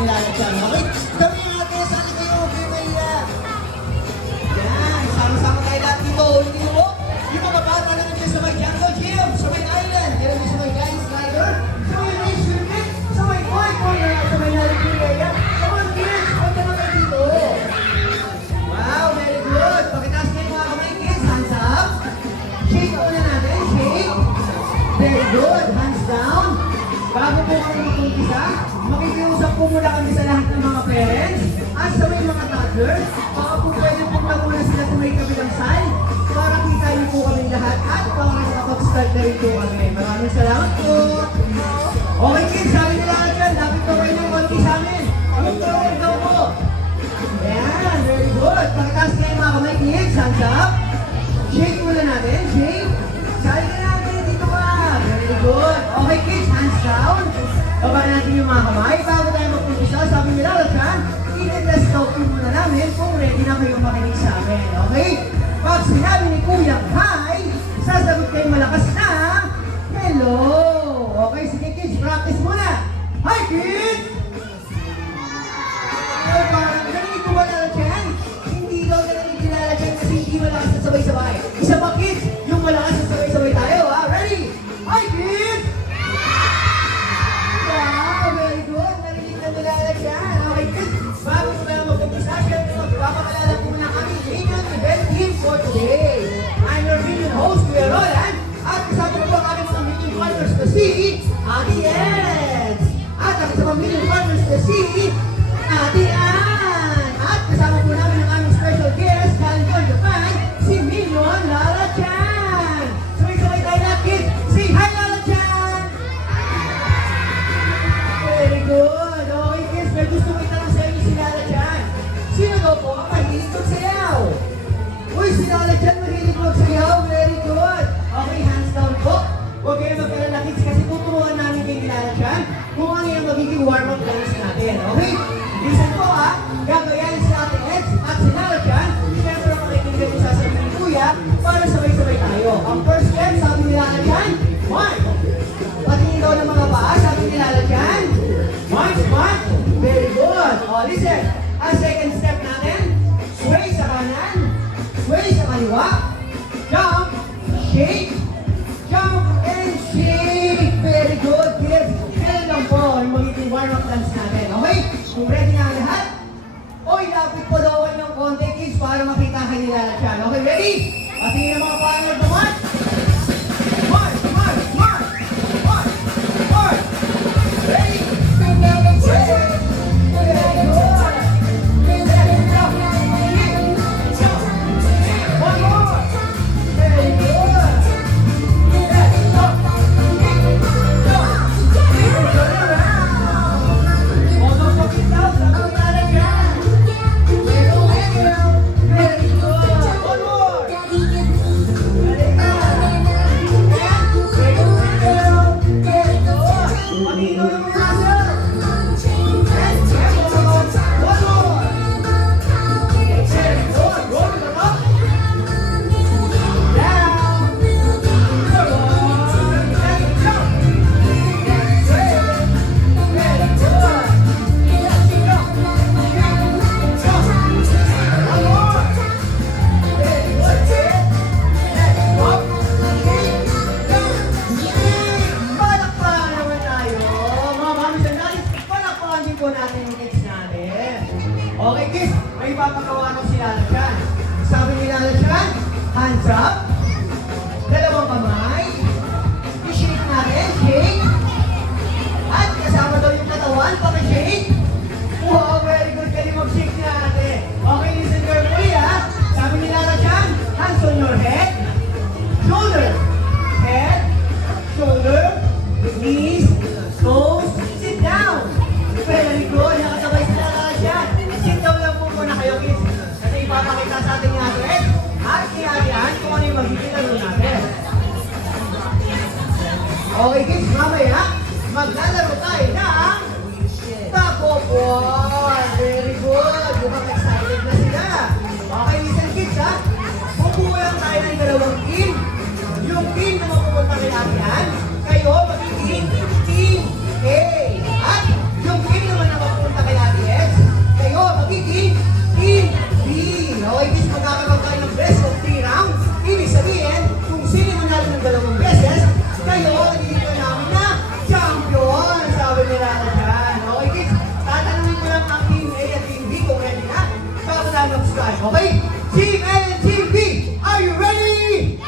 nilalagyan. Okay? Kami natin, sana kayo, okay, Maya. Yan, sama-sama tayo lahat dito. Ulitin mo, yung mga bata na nandiyan sa may jungle gym, sa may island, meron din sa may guidance rider, sa may race circuit, sa may toy corner, sa may nalipin area. Come on, kids, punta na kayo dito. Wow, very good. Pakitaas kayo mga kamay, kids. Hands up. Shake muna natin. Shake. Very good. Hands down. Bago po kami mag-umpisa, makikiusap po muna kami sa lahat ng mga parents at sa may mga toddlers. Baka po pwede po muna sila sa may kabilang side para kita niyo po kami lahat at para makapag-start na rin po kami. Maraming salamat po. Okay kids, sabi nila dyan, lapit po kayo ng konti sa amin. Mag-forward daw po. Ayan, very good. Pakitaas kayo mga kamay kids, hands up. Shake muna natin, shake. Sabi na natin, dito ka. Very good. Okay kids, hands down. Baba natin yung mga kamay. Bago tayo mag-umpisa, sabi nila dyan, i-test daw po muna namin kung ready na kayong makinig sa amin. Okay? Pag sinabi ni Kuya hi, sasagot kayo malakas na, hello. Okay, sige kids, practice muna. Hi kids! Ay, parang ganito ba na dyan? Hindi daw ganito kilala dyan kasi hindi malakas na sabay-sabay. Isa pa kids, yung malakas na sabay-sabay tayo ha. Ready? Hi kids! Wow, very good. Narinig na nilala dyan. Okay kids, bago ko na mag-umpisa, syempre magpapakalala po muna kami Minion Event Team for today. I'm your Minion host, Kuya Roland, at kasama po ang aming mga Minion Partners na si Ate Eds. At ang kasama Minion Partners na si Ate Ann. At kasama po namin ang aming special guest, galing from Japan, si Minion Lala Chan. Sabay-sabay tayo na kids, say hi Lala Chan! Very good. Okay kids, may gusto ko itanong sa inyo si Lala Chan. Sino daw po ang mahilig magsayaw? Uy, si Lala Chan mahilig magsayaw. Very good. Okay, hands down po. Huwag kayo mag-alala kids kasi tuturuan namin kay Lala Chan kung ano yung magiging warm-up dance natin. Okay? Listen po ha. Gagayahin si Ate Eds at si Lala Chan. Siyempre makikinggan yung sasabihin ni Kuya para sabay-sabay tayo. Ang first step, sabi ni Lala Chan, march. Patingin daw ng mga paa, sabi ni Lala Chan, march, march. Very good. O, listen. Ang second step natin, sway sa kanan, sway sa kaliwa, jump, shake, jump, and shake. Very good, kids. Kailan lang po yung magiging warm-up dance natin. Okay? Kung ready na ang lahat, oy, lapit po daw ng konti, kids, para makita kayo nila siya. Okay, ready? Patingin ang mga partner to march. March, march, march, march, march. Ready? Very good. One more. Very good. Turn around. Hold on for yourself. Very good. One more. Pag-ino ng mga sir. One more. Very good. Roll them up. Down. Forward. And jump. Very good. Jump. Jump. One more. Very good, kid. Next up. Palakpakan naman tayo. Mga mamis and daddies, palakpakan din po natin yung kids natin. Okay kids, may ipapagawa ko si Lala Chan. Sabi ni Lala Chan, hands up. Dalawang kamay. I-shake natin, shake. At kasama daw yung katawan, paki-shake. Wow, very good. Kaya mag-shake natin. Okay, listen carefully ha. Sabi ni Lala Chan, hands on your head, shoulder, head, shoulder, knees, toes, sit down. Very good. Nakasabay si Lala Chan. Sit down lang po muna kayo kids. Kasi ipapakita sa atin ni Ate Ed at ni Ate Ann kung ano yung magiging laro natin. Okay kids, mamaya maglalaro tayo ng Taco Ball. Very good. Mukhang excited na sila. Okay, listen kids ha. Pupuha lang tayo ng dalawang team. Yung team na mapupunta kay Ate Ann, kayo magiging Team A. At yung team naman na mapupunta kay time. Okay? Team A and Team B, are you ready?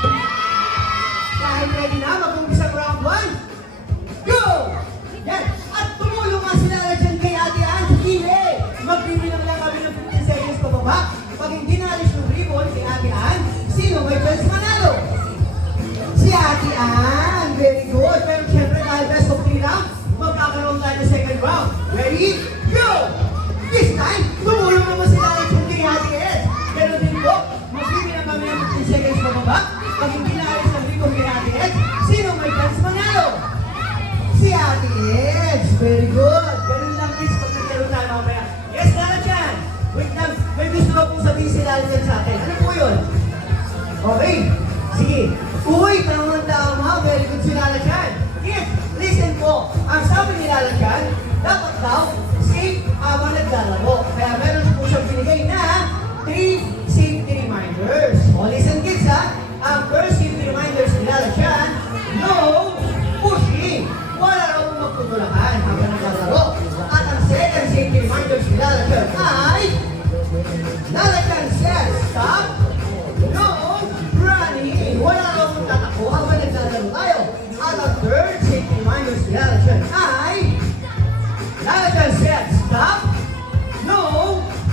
Kahit ready na, mag-umpisa ang round 1. Go! Yan. At tumulong nga sila dyan kay Ate Ann sa Team A. Magbibilang lang kami ng 15 seconds pababa. Pag hindi naalis yung ribbon kay Ate Ann, sino may chance manalo? Si Ate Ann. Very good. Pero syempre dahil best of 3 lang, magkakaroon tayo ng second round. Ready? Go! This time, tumulong naman sila dyan kay Ate Ann. Pero din po, magbibilang kami ng 15 seconds pababa. Pag hindi naalis ng ribbon kay Ate Ann, sino may chance manalo? Si Ate Edge. Very good. Ganun lang kids pag nagkaroon tayo mamaya. Yes, Lala Chan. Wait lang. May gusto na pong sabihin si Lala Chan sa atin. Ano po yun? Okay. Sige. Uy, tama. Very good si Lala Chan. Kids, listen po. Ang sabi ni Lala Chan, dapat daw safe habang naglalaro. Kaya meron po siyang binigay na 3 safety reminders. O, listen kids ha. Ang first safety reminders ni Lala Chan, no pushing. Wala raw mong magtutulakan habang naglalaro. At ang second safety reminders ni Lala Chan ay Lala Chan says, stop, no running. Wala raw mong tatakbo habang naglalaro tayo. At ang third safety reminders ni Lala Chan ay Lala Chan says, stop, no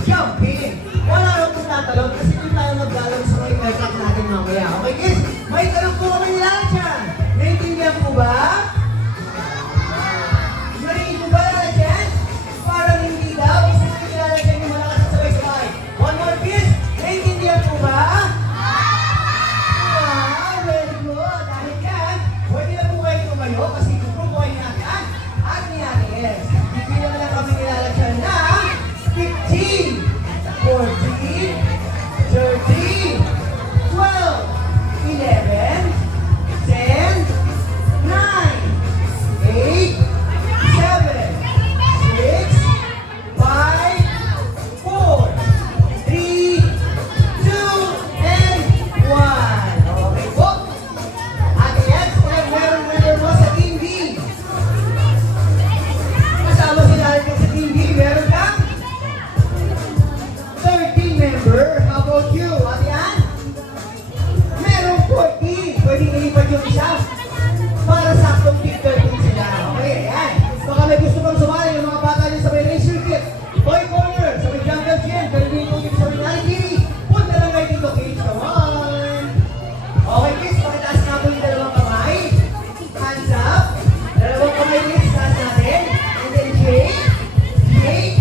jumping. Wala raw mong tatalon kasi kung tayo maglalaro sa mga aircraft natin mamaya. Okay kids, may tanong po kami ni Lala Chan. Naintindihan po ba? Narinig mo ba, Lala Chan? Parang hindi daw. Gusto ko yung Lala Chan yung malakas at sabay-sabay. One more kiss. Naintindihan po ba? Wow, very good. Dahil yan, pwede na po kayo tumayo kasi kukuhain natin at ni Ate S. Bibigyan lang kami ni Lala Chan na 15, 14, 13, 12, 11, 10, 9, 8, 7, 6, 5, 4, 3, 2, and 1. Okay po. Ate Eds, meron mo sa Team B. Kasama si Lala sa Team B. Meron kang 13 member. How about you, Ate Ann? Meron 14. Pwedeng ilipat yung isa para saktong 13 sila. Okay, ayan. Baka may gusto pang sumali yung mga bata niyo sa may racer kit. Toy corner, sa may jungle gym, galing po dito sa may Nalagiri. Punta lang kayo dito, kids. Come on! Okay, kids, pakitaas nga po yung dalawang kamay. Hands up. Dalawang kamay, kids, taas natin. And then shake, shake,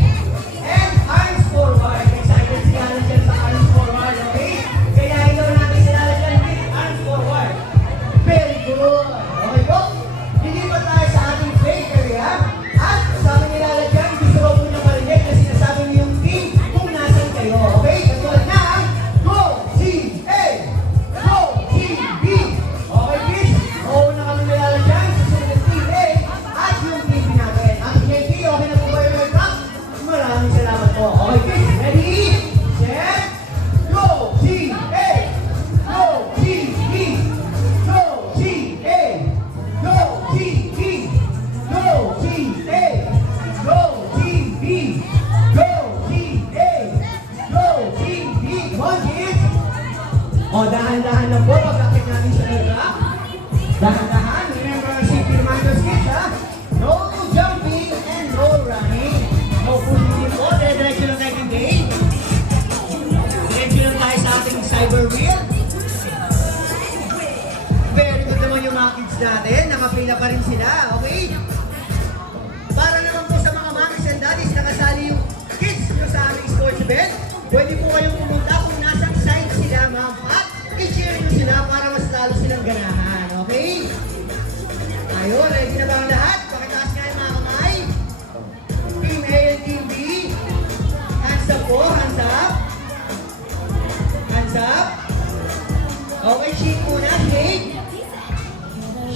and arms forward. Excited si Lala dyan sa arms forward, okay? Kaya ikaw natin si Lala dyan, kids, arms forward. Very good. Okay po? Lilipat tayo sa ating play area. At sabi ni Lala dyan, gusto ko po na marinig na sinasabi niyo yung team kung nasan kayo. Okay? Katulad na, Go Team A! Go Team B! Okay, kids? Oo na kami ni Lala dyan. Susunod ang Team A at yung team B natin. Ang JP, okay na po ba yung aircraft? Maraming salamat po. Okay, kids? Ready? Set! Go Team A! Go Team B! Go Team A! Go Team B! Go Team A! Go Team B! Go Team A! Go Team B! Come on, kids! O, dahan-dahan lang po pagkakit namin sa aircraft. Dahan-dahan. Remember our safety reminders, kids, ha? No jumping and no running. No pushing din po. Diretso lang tayo game. Diretso lang tayo sa ating cyber wheel. Very good naman yung mga kids natin. Nakapila pa rin sila, okay? Para naman po sa mga mommies and daddies na kasali yung kids nyo sa aming sports event, pwede po kayong pumunta kung nasang side sila, ma'am, at i-cheer nyo sila para mas lalo silang ganahan, okay? Ayun, ready na ba ang lahat? Pakitaas nga yung mga kamay. Team A and Team B. Hands up po, hands up. Hands up. Okay, shake muna, shake.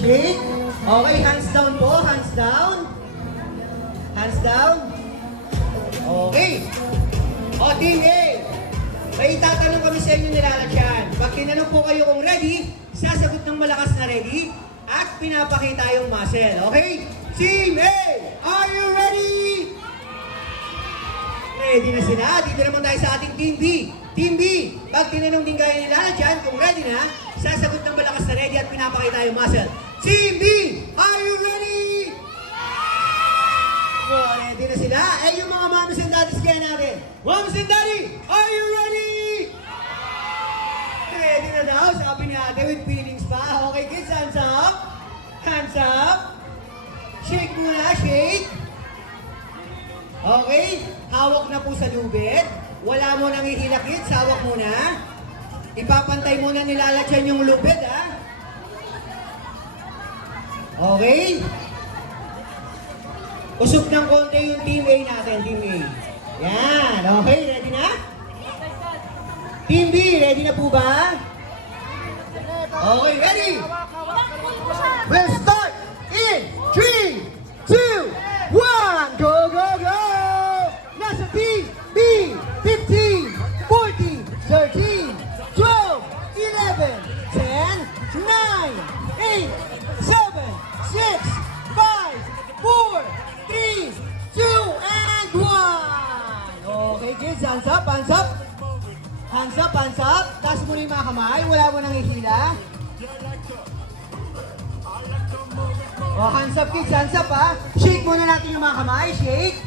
Shake. Okay, hands down po, hands down. Hands down. Okay. O, Team A. May itatanong kami sa inyo ni Lala Chan. Pag tinanong po kayo kung ready, sasagot ng malakas na ready at pinapakita yung muscle. Okay? Team A, are you ready? ready na sila. Dito naman tayo sa ating Team B. Team B, pag tinanong din kayo nila dyan, kung ready na, sasagot ng malakas na ready at pinapakita yung muscle. Team B, are you ready? Oh, ready na sila. Eh, yung mga mamas and daddies kaya natin. Mamas and daddy, are you ready? Ready na daw, sabi ni ate with feelings pa. Okay kids, hands up. Hands up. Shake muna, shake. Okay, hawak na po sa lubid. Wala mo nang ihila kids, hawak muna. Ipapantay muna nilalatyan yung lubid, ha? Okay? Usok ng konti yung Team A natin, Team A. Yan, okay, ready na? Team B, ready na po ba? Okay, ready? We'll start in 3, 2, 1, go, go, go! Nasa Team B, 15, 14, 13, 12, 11, 10, 9, 8, 7, 6, 5, 4, 3, 2, and 1! Okay kids, hands up, hands up! Hands up, hands up! Taas mo rin yung mga kamay, wala mo nang ihila. Oh, hands up kids, hands up ha! Shake muna natin yung mga kamay, shake!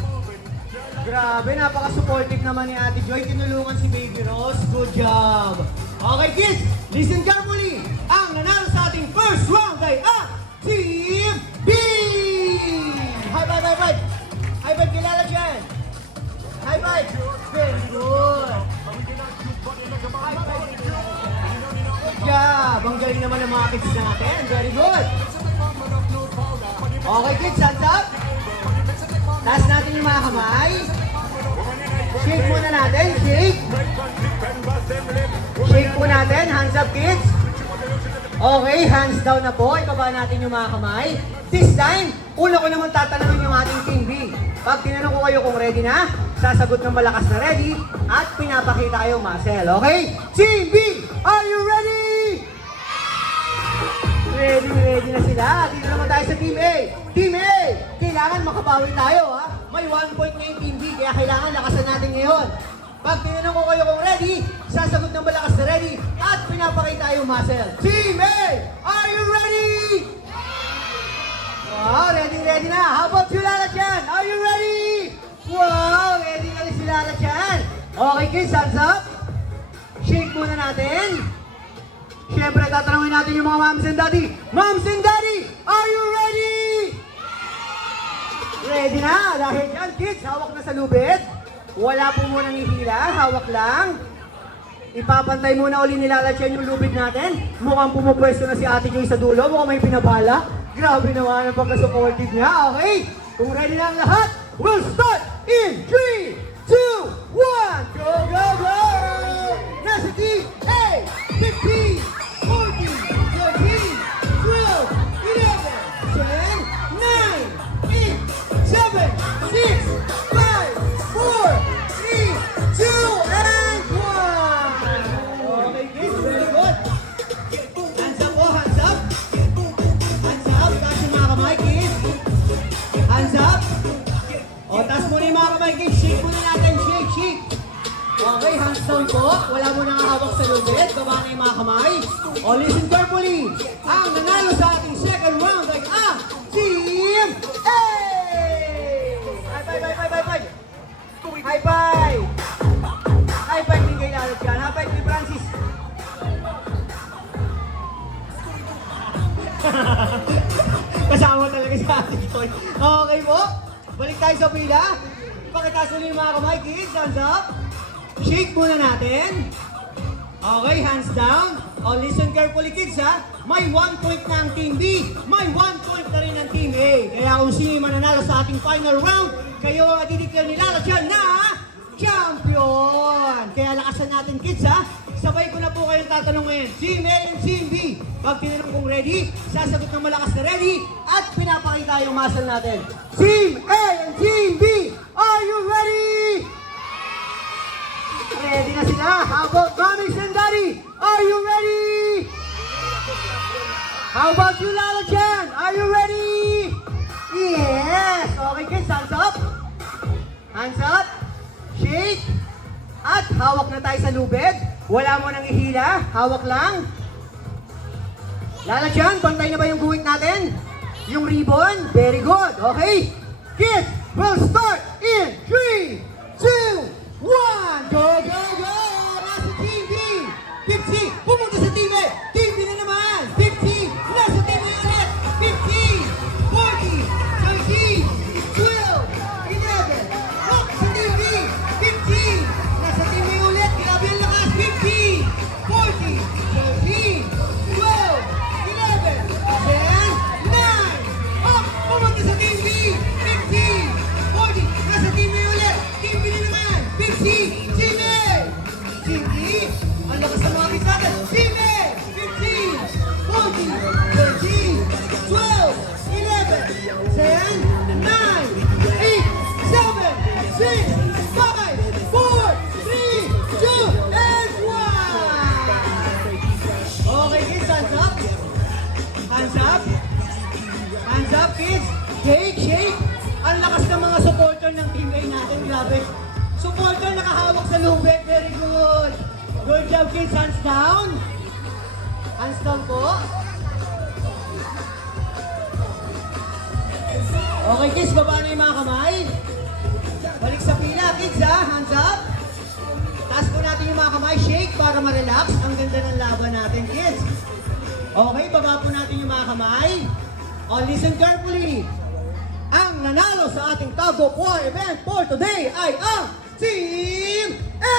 Grabe, napaka-supportive naman ni Ate Joy. Tinulungan si Baby Rose. Good job! Okay kids, listen carefully! Ang nanalo sa ating first round ay ang Team B! High five, high five! High five, kilala dyan! High five! Very good! High five! Good job! Ang galing naman ng mga kids natin. Very good! Okay kids, hands up! Taas natin yung mga kamay. Shake muna natin, shake! Shake po natin, hands up kids! Okay, hands down na po. Ibaba natin yung mga kamay. This time, una ko naman tatanungin yung ating Team B. Pag tinanong ko kayo kung ready na, sasagot ng malakas na ready at pinapakita kayong muscle. Okay? Team B, are you ready? Ready, ready na sila. Dito naman tayo sa Team A. Team A, kailangan makabawi tayo ha. May 1 point na yung Team B, kaya kailangan lakasan natin ngayon. Pag tinanong ko kayo kung ready, sasagot ng malakas na ready at pinapakita yung muscle. Team A, are you ready? Wow, ready, ready na. How about you, Lara Chan? Are you ready? Wow, ready na rin si Lara Chan. Okay kids, hands up. Shake muna natin. Siyempre, tatanungin natin yung mga moms and daddy. Moms and daddy, are you ready? Ready na. Dahil dyan, kids, hawak na sa lubid. Wala po munang ihila, hawak lang. Ipapantay muna uli nilalatyan yung lubid natin. Mukhang pumupwesto na si Ate Joy sa dulo. Mukhang may pinabala. Grabe naman ang pagka-supportive niya. Okay, kung ready na ang lahat, we'll start in 3, 2, 1, go, go, go! Nasa Team A, 15, 14, 13, 12, 11, 10, 9, 8, 7, 6, 5, 4, 3, 2, and 1! Okay, kids, very good. Hands up po, hands up. Hands up, taas yung mga kamay, kids. Hands up. O, taas muna yung mga kamay, kids. Shake muna natin, shake, shake. Okay, hands down po. Wala mo nang hawak sa lubid. Baba na yung mga kamay. O, listen carefully. Ang nanalo sa ating second round ay ang Team A! High five, high five, high five. High five. High five din kay Lalot yan. High five ni Francis. Kasama talaga sa ating Joy. Okay po. Balik tayo sa pila. Pakitaas ulit yung mga kamay, kids. Hands up. Shake muna natin. Okay, hands down. Oh, listen carefully kids ha. May 1 point na ang Team B. May 1 point na rin ang Team A. Kaya kung sino yung mananalo sa ating final round, kayo ang atidiklar nila dyan na champion. Kaya lakasan natin kids ha. Sabay ko na po kayong tatanungin. Team A and Team B. Pag tinanong kong ready, sasagot ng malakas na ready at pinapakita yung muscle natin. Team A and Team B, are you ready? Ready na sila. How about mommies and daddy? Are you ready? How about you, Lala Chan? Are you ready? Yes. Okay, kids, hands up. Hands up. Shake. shake. At hawak na tayo sa lubid. Wala mo nang ihila. Hawak lang. Lala dyan, pantay na ba yung guhit natin? Yung ribbon? Very good. Okay. Kids, we'll start in 3, 2, 1. Go, go, go! Nasa Team B. 50. Pumunta sa Team A. Team B na naman. 50. Nasa Team A ulit. 50. 40. 13. 12. 11. Up sa Team B. 50. Nasa Team A ulit. Grabe ang lakas. 50. 40. 13. 12. 11. 10. 9. Up. Pumunta sa Team B. 50. 40. Nasa Team A ulit. Team B na naman. 50. Team A. Team B. Ang lakas ng mga kids natin. Team A. 15. 40. 13. 12. 11. 10. 9. 8. 7. 6. 5. 4. 3. 2. And 1. Okay kids, hands up. Hands up. Hands up kids. Shake, shake. Ang lakas ng mga supporter ng Team A natin. Grabe. Supporter nakahawak sa lubid. Very good. Good job kids. Hands down. Hands down po. Okay kids, baba na yung mga kamay. Balik sa pila kids ha. Hands up. Taas po natin yung mga kamay. Shake para ma-relax. Ang ganda ng laban natin kids. Okay, baba po natin yung mga kamay. Oh, listen carefully. Ang nanalo sa ating Tug of War event for today ay ang Team A!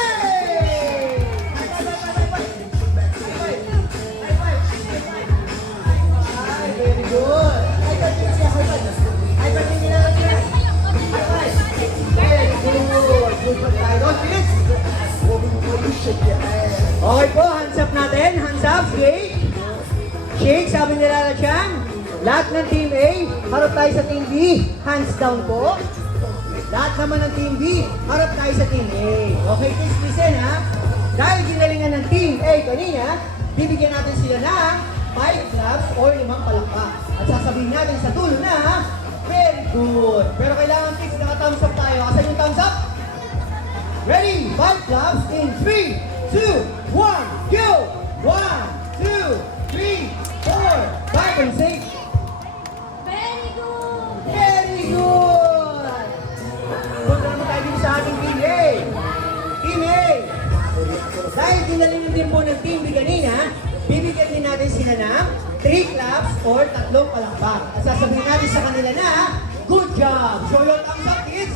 Ay, very good. Very good. Good job, kids. Okay po, hands up natin. Hands up, shake. Shake, sabi nila na dyan. Lahat ng Team A, harap tayo sa Team B. Hands down po. Lahat naman ng Team B, harap tayo sa Team A. Okay, kids, listen ha. Dahil ginalingan ng Team A kanina, bibigyan natin sila ng 5 claps or 5 palakpak. At sasabihin natin sa dulo na, very good. Pero kailangan kids, naka-thumbs up tayo. Asan yung thumbs up? Ready? 5 claps in 3, 2, 1, go! 1, 2, 3, 4, 5, and 6. Very good! Very good! Punta naman tayo dito sa ating Team A. Team A. Dahil dinalinin din po ng Team B kanina, bibigyan din natin sila ng 3 claps or 3 palakpak. At sasabihin natin sa kanila na, good job! Show your thumbs up, kids!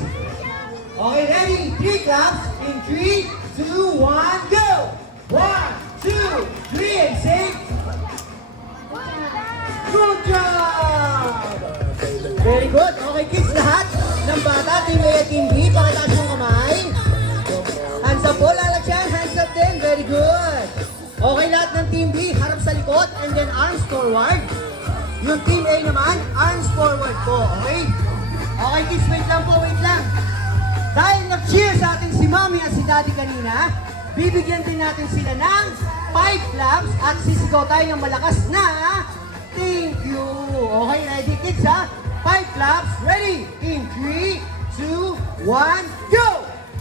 Okay, ready? 3 claps in 3, 2, 1, go! 1, 2, 3, and 6. Good job! Very good. Okay, kids, lahat ng bata, Team A at Team B, pakitaas yung kamay. Hands up po, lala dyan. Hands up din. Very good. Okay, lahat ng Team B, harap sa likod and then arms forward. Yung Team A naman, arms forward po. Okay? Okay, kids, wait lang po, wait lang. Dahil nag-cheer sa atin si Mommy at si Daddy kanina, bibigyan din natin sila ng 5 claps at sisigaw tayo ng malakas na thank you. Okay, ready kids ha? 5 claps, ready? In 3, 2, 1, go!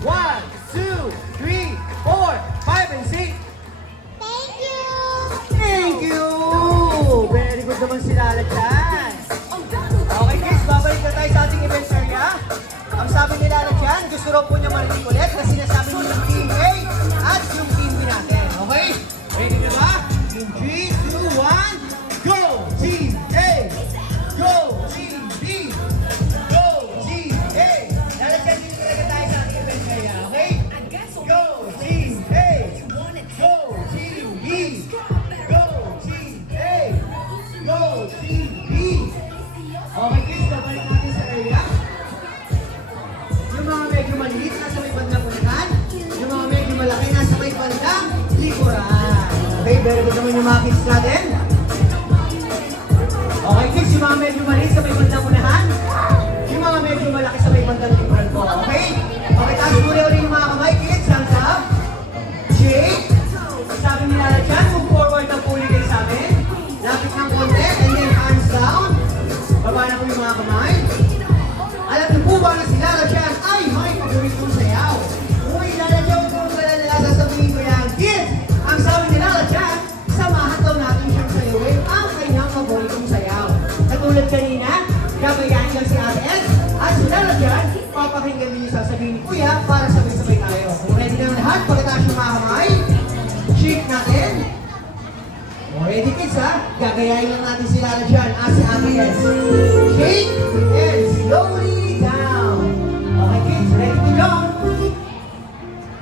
1, 2, 3, 4, 5, and 6. Thank you! Thank you! Very good naman si Lala dyan. Okay kids, babalik na tayo sa ating event area. Ang sabi ni Lala dyan, gusto raw po niya marinig ulit na sinasabi niyo yung Team A at yung Team B natin. Okay? Ready na ba? In 3, 2, 1, go! Team A! Go! Team B! Go! Team A! Lala dyan, dito talaga tayo sa ating event area. Okay? Go! Team A! Go! Team B! Go! Team A! Go! Team B! Okay kids, babalik natin sa area. Yung mga medyo maliit, nasa may bandang unahan. Yung mga medyo malaki, nasa may bandang likuran. Okay, very good naman yung mga kids natin. Okay kids, yung mga medyo maliit sa may bandang unahan. Yung mga medyo malaki sa may bandang likuran po. Okay? Okay, taas muli ulit yung mga kamay kids. Hands up. Shake. Sabi nila na dyan, move forward ang puli kayo sa amin. Lapit ng konti, and then hands down. Baba na po yung mga kamay. Alam niyo po ba na si Lala dyan ay may paboritong sayaw? Kuya para sabay-sabay tayo. Kung ready na ang lahat, pagkatapos yung mga kamay, shake natin. O, ready kids ha? Gagayahin lang natin sila na dyan as si Ate Yes. Shake and slowly down. Okay kids, ready to jump?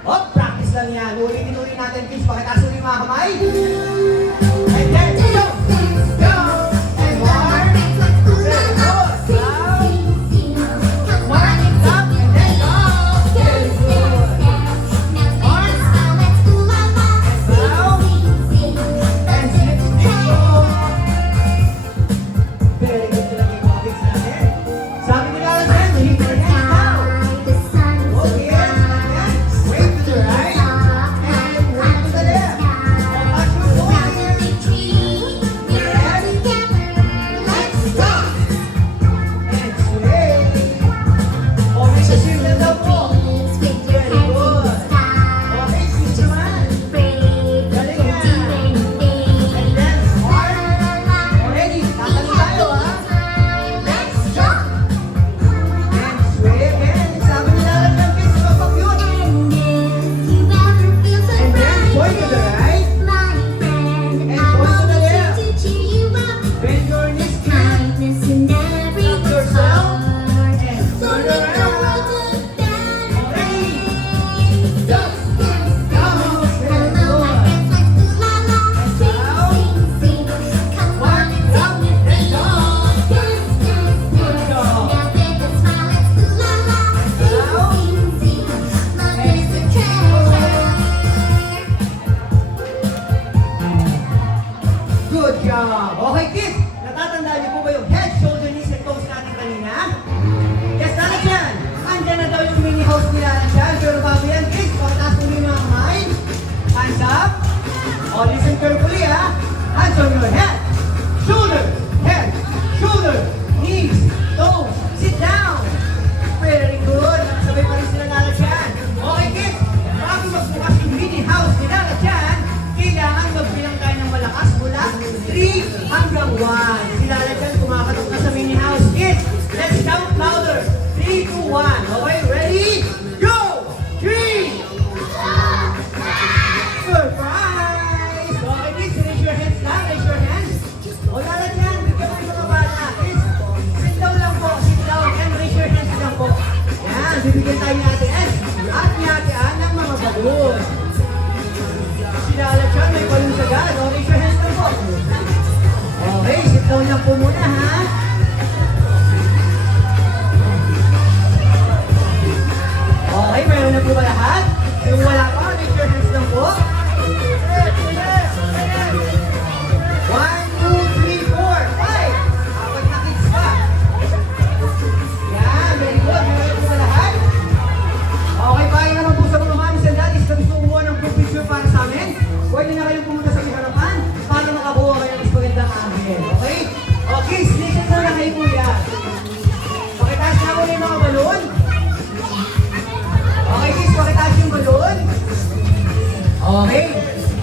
O, practice lang yan. Ulitin natin kids, pagkatapos yung mga kamay. And then, jump! Jump! And one, very good. Down. One, up, and then up. Very good. Arms, down. And slip, go. Very good lang yung mga kids natin. Sabi nila lang sa'yo, lift your hands down. Okay, yan. Wait to the right. And wait to the left. Touch your toes here. Let's go. And sway. Okay, sa swim na daw po. Very good. Okay, swim naman. Galing yan. And then, hard. Already, tatalon tayo ha. Let's jump. And sway again. Sabi nila lang ng kids, kapag-cute. And then, point to the right. And point to the left. Bend your knees, kids. Up yourself. And turn around. Ready. Jump. Down. Very good. One, up, and down. Good job. Good job. Okay, kids. Natatandaan niyo po ba yung head, shoulder, knees, and toes natin kanina? Yes, natin yan. Andyan na daw yung mini house nila na siya. Pero bago yan, kids, pagkataas mo yung mga kamay. Hands up. Oh, listen carefully, ha? Hands on your head, shoulder, knees, toes. Sit down. Very good. Sabay pa rin sila lalagyan. Okay, kids. Bago magbukas yung mini house nila na dyan, kailangan magbilang tayo ng malakas mula 3 hanggang 1. Sila na dyan, kumakatok na sa mini house. Kids, let's count louder. 3 to 1. Okay, ready? Go! 3! Surprise! Okay, kids, raise your hands lang. Raise your hands. O, lala dyan. Bigyan mo yung mga bata. Kids, sit down lang po. Sit down and raise your hands lang po. Yan, bibigyan tayo ni Ate Ann at ni Ate Ann ng mga balloon. Sinala dyan, may balloon sa gala. O, raise your hands lang po. Okay, sit down lang po muna, ha? Okay, meron na po ba lahat? Kung wala pa, raise your hands lang po. 1, 2, 3, 4, 5. Apat na kids pa. Yan, very good. Meron na po ba lahat? Okay, bahay naman po sa mga mamis and daddies na gusto kumuha ng group picture para sa amin. Pwede na kayong pumunta sa harapan para makabuha kayo ng mas magandang angle. Okay? Okay, listen na lang kay Kuya. Pakitaas na muna yung mga balon. Okay, kids, pakitaas yung balon. Okay.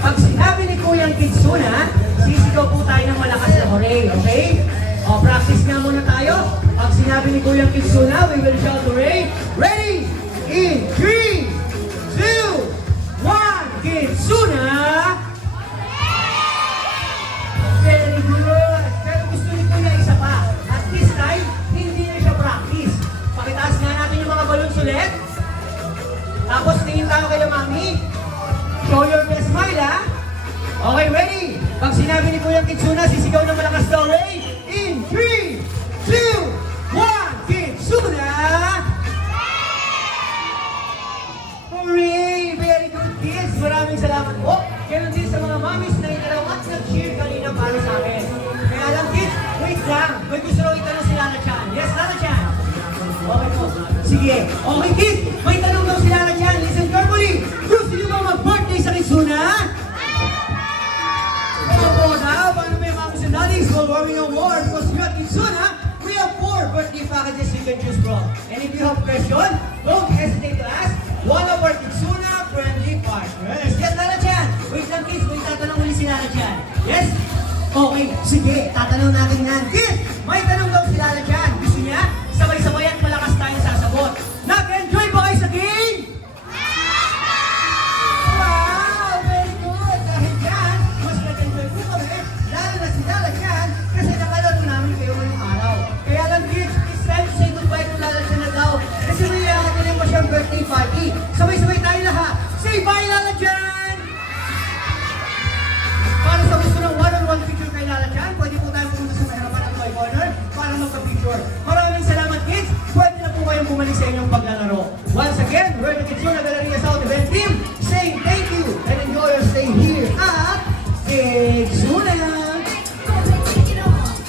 Pag sinabi ni Kuyang Kitsuna, sisigaw po tayo ng malakas na hooray. Okay? O, practice nga muna tayo. Pag sinabi ni Kuyang Kitsuna, we will shout hooray. Ready? In 3, 2, 1, Kitsuna! Very good! Pero gusto ni Kuya isa pa. At this time, hindi na siya practice. Pakitaas nga natin yung mga balloons ulit. Tapos tingin tayo kay Mami. Show your best smile, ha? Okay, ready? Pag sinabi ni Kuya Kitsuna, sisigaw ng malakas na hooray. In 3, 2, 1, Kitsuna! Hooray! Very good, kids! Maraming salamat po. Ganon din sa mga mommies na inalaw at nag-cheer kanina para sa akin. Kaya lang, kids, wait lang. May gusto raw itanong si Lana Chan. Yes, Lana Chan? Okay po. Sige. Okay, kids, may tanong daw si Lana Chan. Listen carefully. Gusto niyo ba mag-birthday sa Kitsuna? Opo daw. Paano may mommies and daddies? Well, worry no more because we at Kitsuna, we have 4 birthday packages you can choose from. And if you have question, don't hesitate to ask one of our Kitsuna friendly partners. Yes, Lana Chan. Wait lang, kids. May tatanong ulit si Lana Chan. Yes? Okay, sige. Tatanong natin yan. Kids, may tanong daw si Lana Chan. Gusto niya? Sabay-sabay at malakas tayo sasagot. Nag-enjoy ba kayo sa game? sure. Maraming salamat, kids. Pwede na po kayong bumalik sa inyong paglalaro.